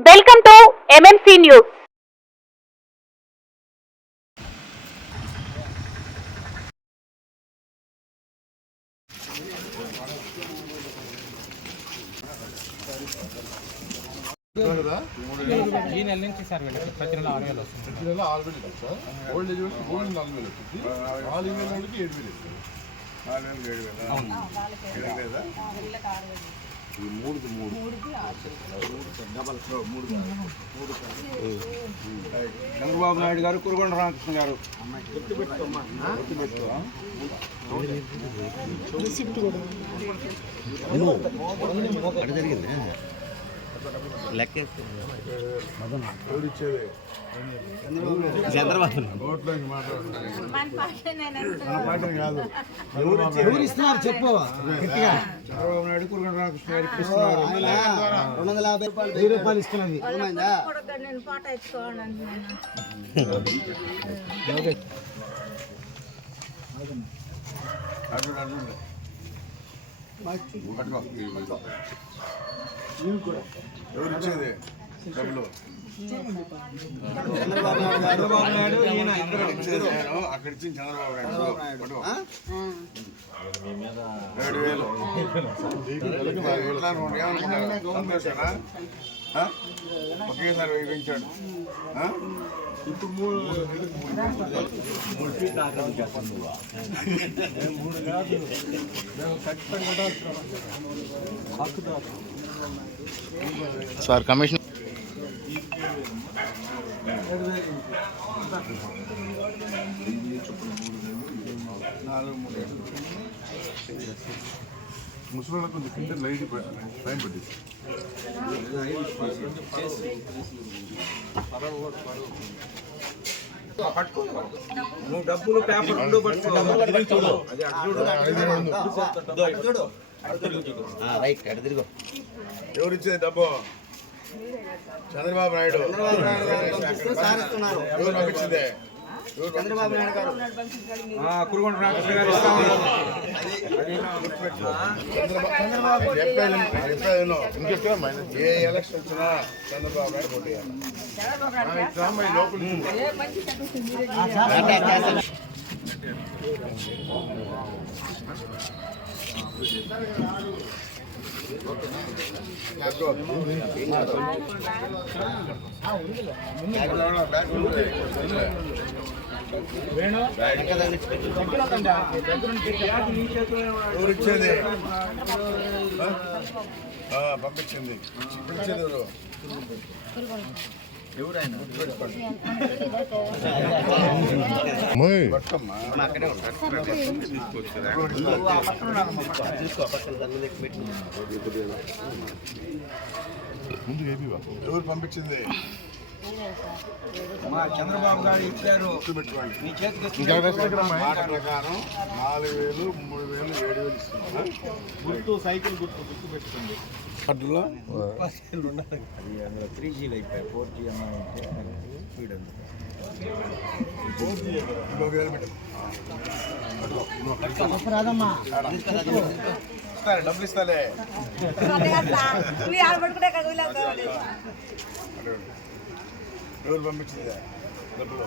Welcome to MMC news ఈ నెల నుంచి సార్ వీళ్ళకి ప్రతి నెల ఆరు వేలు వస్తుంది. ప్రతి నెల ఆరు వేలు సార్ ఓల్డ్ ఏజ్ వాళ్ళకి ఓల్డ్ నాలుగు వేలు వచ్చింది నాలుగు వేల వాళ్ళకి ఏడు వేలు? ఇస్తుంది చంద్రబాబు నాయుడు గారు కురుగొండ రామకృష్ణ గారు. ఇచ్చేది చంద్రబాబు ఓట్లోకి మాట్లాడుతున్నారు మన పార్టీ కాదు ఎవరు ఇస్తున్నారు చెప్పు. గట్టిగా. చంద్రబాబు నాయుడు కురుగొండ రామకృష్ణ గారు ఇస్తున్నారు రెండు వందల యాభై రూపాయలు వెయ్యి రూపాయలు ఇస్తున్నది ఎత్తుకోవాలని ఎవరు ఇచ్చేది డబ్బులు చంద్రబాబు నాయుడు ఈయన అక్కడ ఇచ్చింది. చంద్రబాబు నాయుడు. ఏడు వేలు. ఎట్లా సంతోషానా? ఒకేసారి వేయించాడు ఆ? ఇప్పుడు మూడు మూడు కాదు. మేము ఖచ్చితంగా సార్ కమిషన్. ముసలి కొంచెం కింద లైట్ టైం పట్టింది నువ్వు డబ్బులు పేపర్ రెండు పట్టుకో అటు రైట్ తిరుగు ఎవరు ఇచ్చేది డబ్బు చంద్రబాబు నాయుడు ఎవరు పంపించింది? చంద్రబాబు నాయుడు గారు. కురుగొండ రామకృష్ణ గారు. ఏ ఎలక్షన్ వచ్చినా చంద్రబాబు నాయుడు పోటీ లోపల. బ్యాగ్ పంపించింది. ఇప్పుడు ఎవరు? పట్టుకోమ్మా. ఎవరు పంపించింది? మా చంద్రబాబు గారు ఇచ్చారు. నీ చేతికి. మాట ప్రకారం నాలుగు వేలు మూడు వేలు ఏడు వేలు ఇస్తున్నా గుర్తు సైకిల్ గుర్తు గుర్తు పెట్టుకోండి అట్లా అది అందులో త్రీ జీలు అయిపోయాయి. ఫోర్ జీ అన్నా ఉంటే స్పీడ్ ఉంది. ఇంకొక వేలు పెట్టు ఇస్తాలే డబ్బులు ఇస్తాలే మీ ఆడబడుకుంటే కదా వీళ్ళకి అటు. ఎవరు పంపించింది. డబ్బులు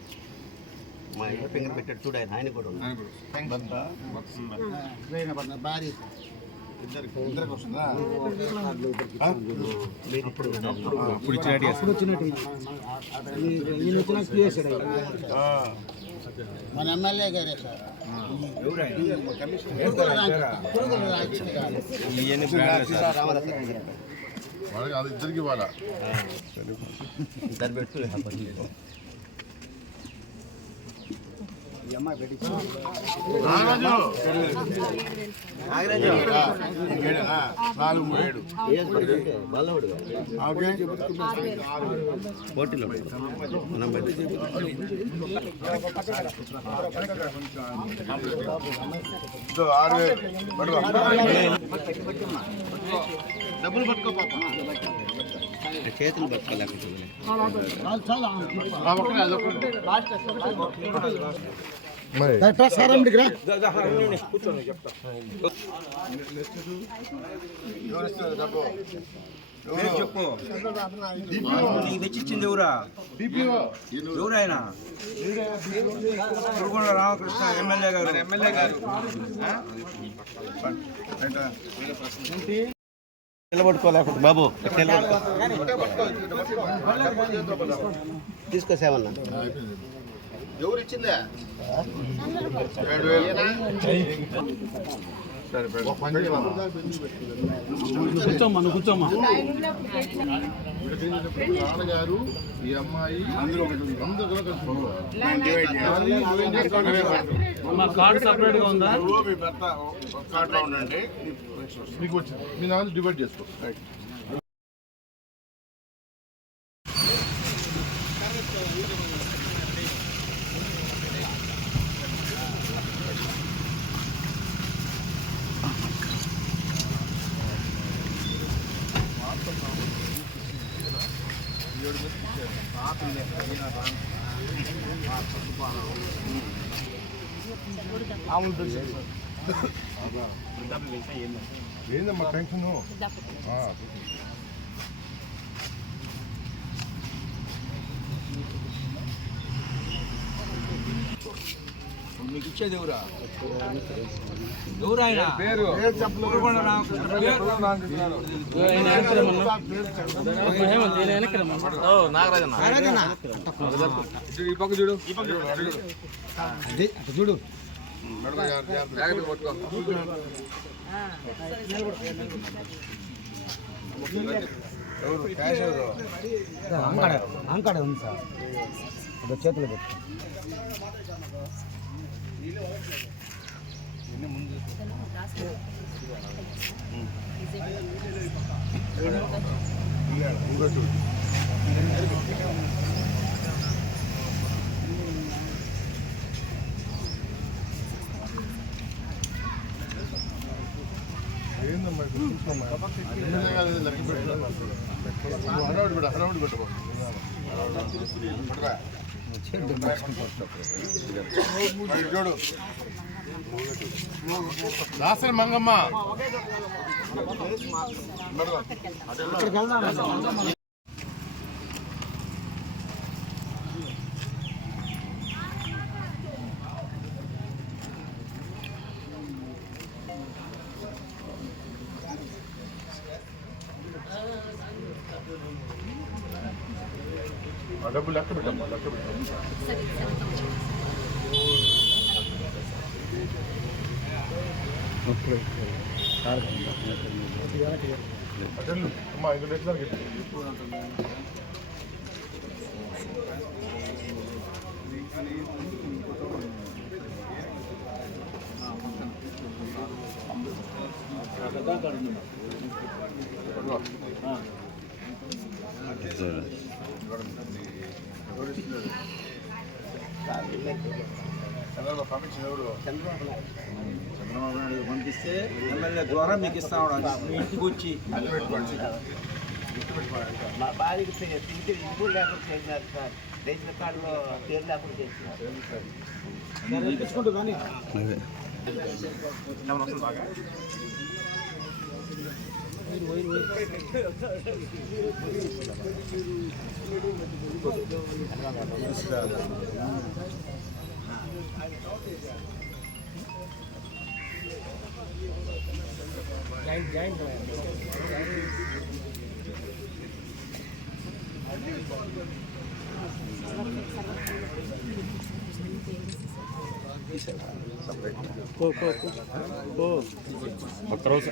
మా ఇంట్లో ఫింగర్ పెట్టాడు చూడు ఆయన ఆయన కూడా ఉన్నాడు. ఇద్దరికి ఇద్దరికి వస్తుందా ఇప్పుడు ఇచ్చిన ఆ. మన ఎమ్మెల్యే గారే సార్ వాళ్ళకి అది ఇద్దరికి ఇవ్వాలా ఇద్దరు పెట్టు నాగరాజు ఏడేనా? నాలుగు ఏడు పోటీలో ఆరు. డబ్బులు పట్టుకో పాప. చేతులు పట్టుకోలేకపోతుంది ఇస్తారు డబ్బు? చెప్పు. నీకు తెచ్చిచ్చింది ఎవరా? ఎవరు ఆయన కురుగొండ రామకృష్ణ ఎమ్మెల్యే గారు. ఎమ్మెల్యే గారు. నిలబడుకోలేకుండా బాబు తీసుకొచ్చామన్నా ఎవరు ఇచ్చిందా కూర్చోమ్మా కూర్చోమ్మా నాన్నగారు ఈ అమ్మాయి ఒకటి అందరూ కలిసి మా కార్డు సపరేట్గా ఉందా? మీ భర్త కార్డులో ఉండండి. మీకు వచ్చింది. మీ నాన్న డివైడ్ చేసుకో. మీకు ఇచ్చేది ఎవరా? ఎవరు ఆయన? పేరు? రామకృష్ణ. చూడు. ఎవరు? అంకాడ అంకాడ ఉంది సార్. చేతులు పెట్టు హడావుడి పెట్టు హడావుడి పెట్టు. పట్టురా. మరి చూడు దాసరి మంగమ్మ. ఆ డబ్బు లెక్క పెట్టమ్మా లెక్క పెట్టమ్మా. అమ్మా చంద్రబాబు పంపించిన ఎవరు చంద్రబాబు నాయుడు. పంపిస్తే ఎమ్మెల్యే ద్వారా మీకు ఇస్తాం మీ ఇంటికి వచ్చి మా భార్యకి తింటే ఇంట్లో లేకుండా చేసినారు సార్. రేషన్ కార్డులో పేరు లేకుండా చేసినారు జాయింట్ జాయింట్ పో పో పో పో ఒక్క రోజు.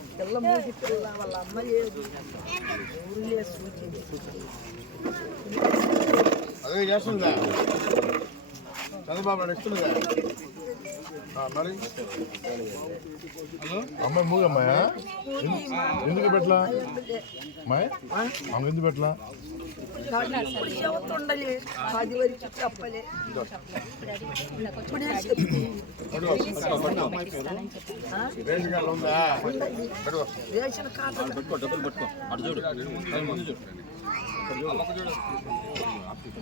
పిల్ల మూడు పిల్ల వాళ్ళ అమ్మ లేదు ఊరు లేదు సూచింది అదే చేస్తుందిగా చంద్రబాబు నాయుడు ఇస్తుందిగా ఆ, మరి అమ్మాయి మూగమ్మాయా? ఎందుకు పెట్టలా? అమ్మాయి ఆమె ఎందుకు పెట్టలా? ఇప్పుడు చెబుతుండలే పది వరకు చెప్పలే ఇప్పుడే చెప్పింది రేషన్ కార్డు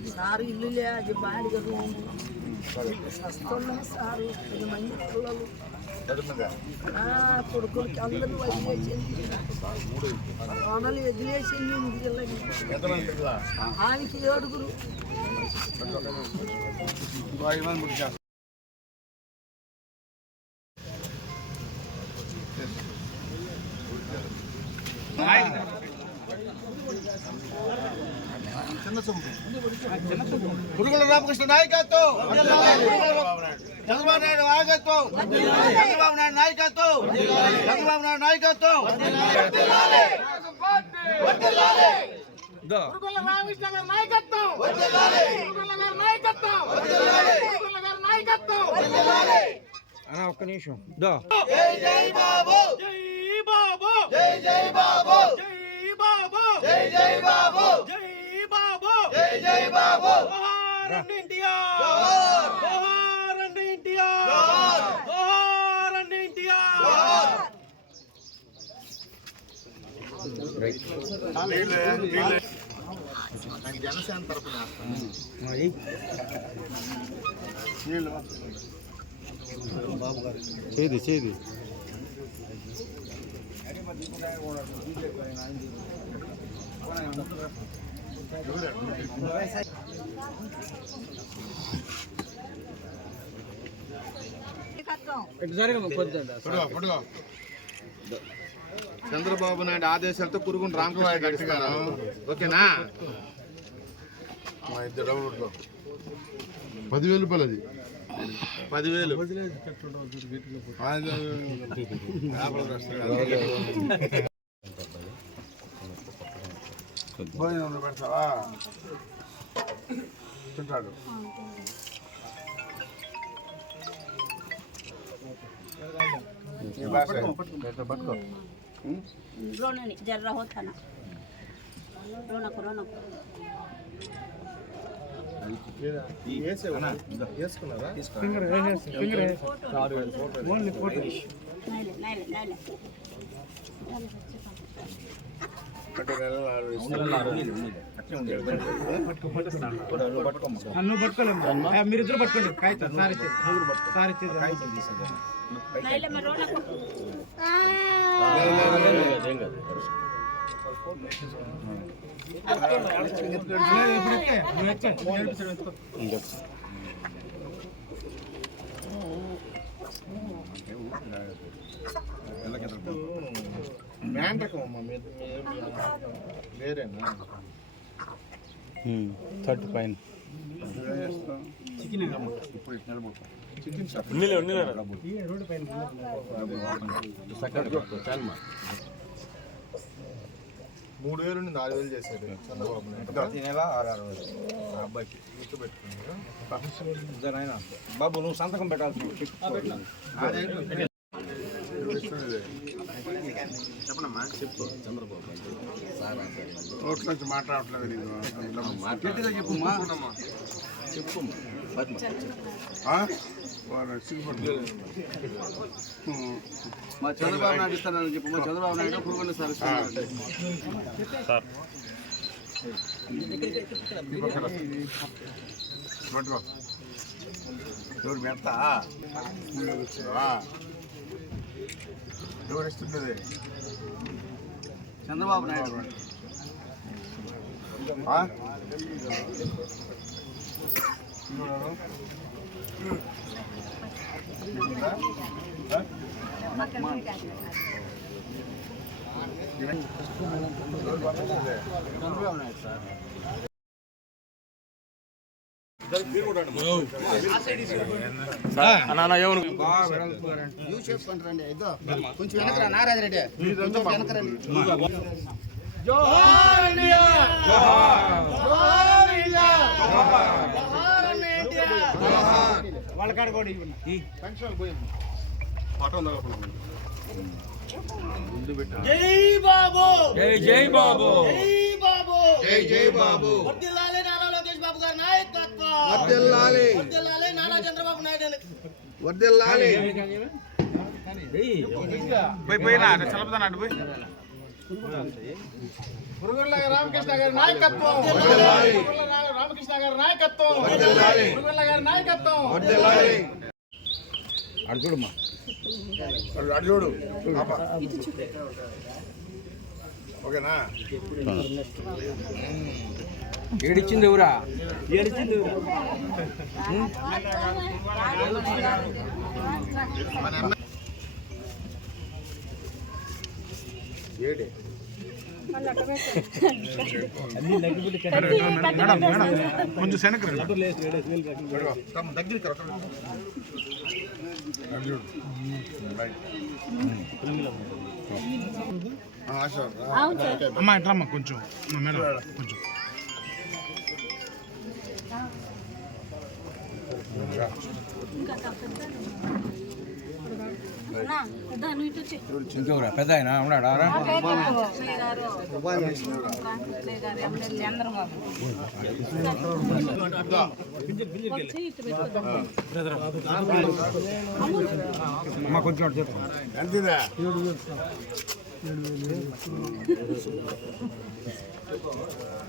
సారు ఇల్లు అది బాడిగ రూమ్ వస్తున్నాం సారు పది మంది పిల్లలు. పెడుతుందిగా. ఆ, కొడుకులకి అందరూ వదిలేసింది. కోడలు వదిలేసింది ఇంటికి ఆయనకి ఏడుగురు. రామకృష్ణ నాయకత్వం. చంద్రబాబు నాయుడు నాయకత్వం. చంద్రబాబు నాయుడు నాయకత్వం. చంద్రబాబు నాయుడు నాయకత్వం. అన్న ఒక్క నిమిషం. దో జై జై బాబు. జై బాబు. జై జై బాబు. జై బాబు. జై జై బాబు. జై బాబు. జై జై బాబు. జోహార్ ఇండియా జోహార్ జోహార్ ఇండియా జోహార్ జోహార్ ఇండియా జోహార్ నీళ్ళే, నీళ్ళే. నాకు జనసేన తరపున నీళ్ళు చేది చేది పడుకో పడుకో చంద్రబాబు నాయుడు ఆదేశాలతో కురుగుని రామకృష్ణ గట్టిగాను ఓకేనా? పదివేలు రూపాయలు అది పదివేలు. భోజనం పెడతావా? తింటాడు. పట్టుకో జర్ర హోతానా? రోనకు రోనకు. ఓన్లీ మీరిద్దరు పట్టుకోండి కాగితం సార్ ఇచ్చేది సార్. ఇచ్చేది బ్యాండ్ రకం అమ్మా మీరు పైన. చికెన్ మూడు వేలు నుండి నాలుగు వేలు చేశాడు చంద్రబాబు ప్రతి నెల ఆరు వేలు. ఆ అబ్బాయికి గుర్తుపెట్టుకున్నాడు బాబు నువ్వు సంతకం పెట్టాల్సి చెప్పు. చంద్రబాబు మాట్లాడట్లేదు చెప్పుమా చెప్పు మా చంద్రబాబు నాయుడు ఇస్తానని చెప్పు. మా చంద్రబాబు నాయుడు పురుగులు సార్ పక్కన. పట్టుకో ఎవరు మెత్త వచ్చావా ఎవరు ఇస్తుంటది చంద్రబాబు నాయుడు షేప్ పంటరండి ఇదో కొంచెం వెనకరా నారాజు రెడ్డి కొంచెం వెనకరండి జోహార్ ఇండియా జోహార్ ఇండియా జోహార్ ఇండియా వాళ్ళ కాడ కూడా ఇవ్వండి. జై బాబు. జై జై బాబు. జై బాబు. జై జై బాబు. వర్ధిల్లాలి నాయకత్వం. నారా చంద్రబాబు నాయుడు వర్దిల్లాలి పోయి పోయినా చలపదాన్ని అటు పోయి. పురుగుళ్ళ రామకృష్ణ గారి నాయకత్వం. పురుగుళ్ళ రామకృష్ణ గారి నాయకత్వం. పురుగుళ్ళ గారి నాయకత్వం. అడు చూడమ్మా అడు అడు చూడు. పాప. ఓకేనా? ఏడిచ్చింది ఎవరా? ఏడే? మేడం మేడం కొంచెం రండి. దగ్గరికి. అమ్మా ఇట్లా అమ్మా కొంచెం. మేడం కొంచెం. ఇంకెవరా? పెద్ద ఆయన ఉన్నాడా? అమ్మా కొంచెం అటు చెప్పు. ఎంతిదా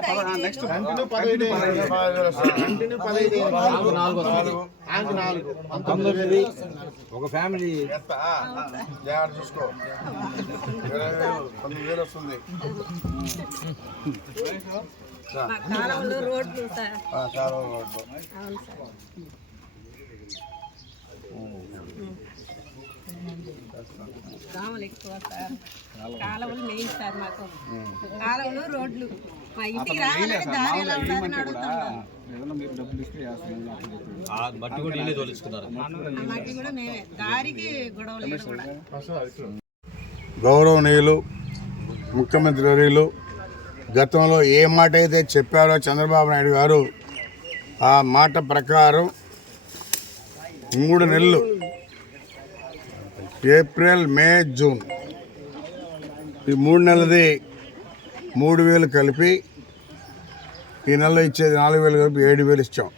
ఊరిస్తున్నదే కంటిన్యూ పదహైదు కంటిన్యూ పదహైదు నాలుగు నాలుగు నాలుగు ఆయనకు నాలుగు పంతొమ్మిది ఒక ఫ్యామిలీ ఎంత జాగ్రత్త చూసుకో ఇరవై వేలు తొమ్మిది వేలు వస్తుంది కాలంలో రోడ్లు. చాలా రోడ్లు. దోమలు ఎక్కువ సార్. కాలువలు మెయిన్ సార్ మాకు. కాలువలు రోడ్లు. మా ఇంటికి రావాలంటే దారి ఎలా ఉండాలని అడుగుతున్నాం మట్టి కూడా ఇల్లే తోలుచుకున్నారు. ఆ మట్టి కూడా మేమే దారికి కూడా. గౌరవనీయులు ముఖ్యమంత్రి వర్యులు గతంలో ఏ మాట అయితే చెప్పారో చంద్రబాబు నాయుడు గారు ఆ మాట ప్రకారం మూడు నెలలు. April May June. ఈ మూడు నెలది మూడు వేలు కలిపి ఈ నెలలో ఇచ్చేది నాలుగు వేలు కలిపి ఏడు వేలు ఇచ్చాం.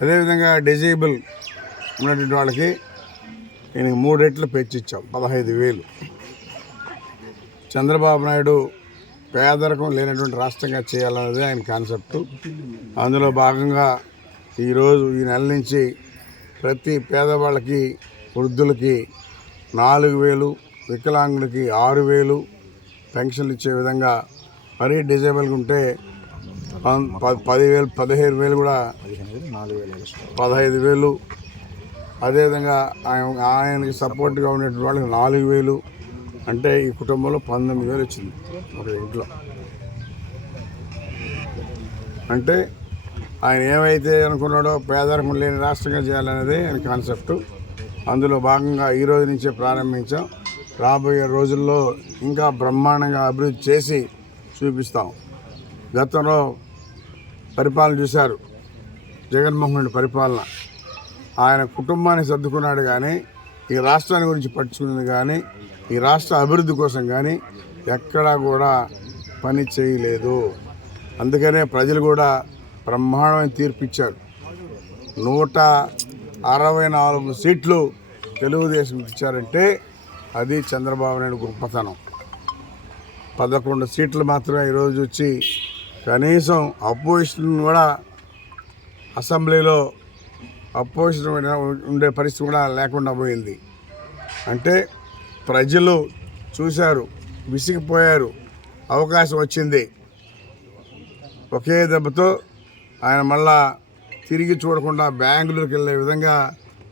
అదేవిధంగా డిజేబుల్ ఉన్నటువంటి వాళ్ళకి నేను మూడు రెట్లు పెంచిచ్చాం పదహైదు వేలు. చంద్రబాబు నాయుడు పేదరికం లేనటువంటి రాష్ట్రంగా చేయాలన్నది ఆయన కాన్సెప్ట్. అందులో భాగంగా ఈరోజు ఈ నెల నుంచి ప్రతి పేదవాళ్ళకి వృద్ధులకి నాలుగు వేలు వికలాంగులకి ఆరు వేలు పెన్షన్లు ఇచ్చే విధంగా మరీ డిజేబుల్గా ఉంటే పం- పదివేలు పదిహేను వేలు కూడా పదహైదు వేలు. అదేవిధంగా ఆయన ఆయనకి సపోర్ట్గా ఉండేటువంటి వాళ్ళకి నాలుగు వేలు. అంటే ఈ కుటుంబంలో పంతొమ్మిది వేలు వచ్చింది ఒక ఇంట్లో. అంటే ఆయన ఏమైతే అనుకున్నాడో పేదరికం లేని రాష్ట్రంగా చేయాలనేది ఆయన కాన్సెప్ట్ అందులో భాగంగా ఈ రోజు నుంచే ప్రారంభించాం. రాబోయే రోజుల్లో ఇంకా బ్రహ్మాండంగా అభివృద్ధి చేసి చూపిస్తాం. గతంలో పరిపాలన చూశారు. జగన్మోహన్ రెడ్డి పరిపాలన. ఆయన కుటుంబాన్ని సర్దుకున్నాడు కానీ ఈ రాష్ట్రాన్ని గురించి పట్టించుకున్నది కానీ ఈ రాష్ట్ర అభివృద్ధి కోసం కానీ ఎక్కడా కూడా పని చేయలేదు. అందుకనే ప్రజలు కూడా బ్రహ్మాండమైన తీర్పు ఇచ్చారు నూట అరవై నాలుగు సీట్లు తెలుగుదేశం ఇచ్చారంటే అది చంద్రబాబు నాయుడు గొప్పతనం. పదకొండు సీట్లు మాత్రమే ఈరోజు వచ్చి కనీసం అపోజిషన్ కూడా అసెంబ్లీలో అపోజిషన్ ఉండే పరిస్థితి కూడా లేకుండా పోయింది. అంటే ప్రజలు చూశారు విసిగిపోయారు అవకాశం వచ్చింది. ఒకే దెబ్బతో ఆయన మళ్ళా తిరిగి చూడకుండా బెంగళూరుకి వెళ్ళే విధంగా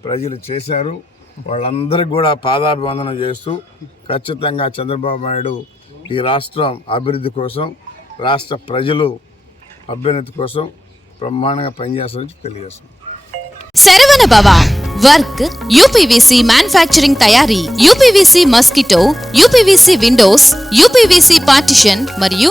ప్రజలు చేశారు. వాళ్ళందరికీ కూడా పాదాభివందనం చేస్తూ ఖచ్చితంగా చంద్రబాబు నాయుడు ఈ రాష్ట్రం అభివృద్ధి కోసం రాష్ట్ర ప్రజలు అభ్యున్నతి కోసం బ్రహ్మాండంగా పనిచేస్తారని తెలియజేస్తున్నాం. Saravana Baba work UPVC manufacturing తయారీ UPVC mosquito UPVC windows UPVC partition మరియు